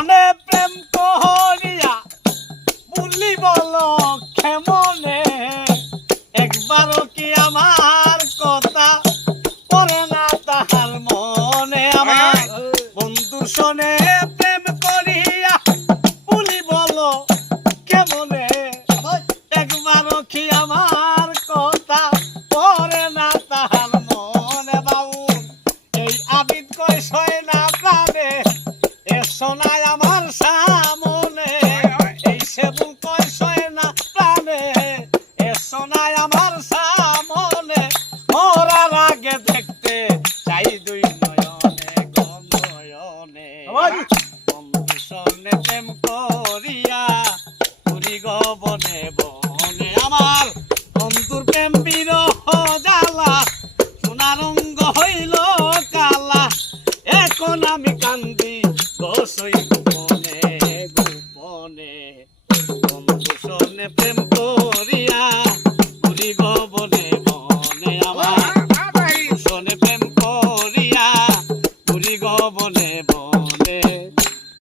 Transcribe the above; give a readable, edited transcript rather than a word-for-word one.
সনে প্রেম করিয়া বুলি বলো কেমনে একবারও কি আমার কথা পড়ে না তাহার মনে আমার বন্ধু সনে প্রেম করিয়া বুলি বলো কেমনে একবারও কি আমার কথা পড়ে না তাহার মনে বাউল এই আবিদ কয় সয় না প্রাণে এ সোনায় আমার সামনে এই সেবুল কয় সয় না প্রাণে এ সোনায় আমার সামনে মরার আগে দেখতে চাই দুই নয়নে গনয়নে বন্ধু সনে প্রেম করিয়া পুরি গবনে বনে আমার বন্ধুর প্রেম বিরহ জ্বালা সোনারঙ্গ হইল কালা এখন আমি কান্দি গোসই গোপনে গোপনে বন্ধু সনে প্রেম করিয়া পুরি গবনে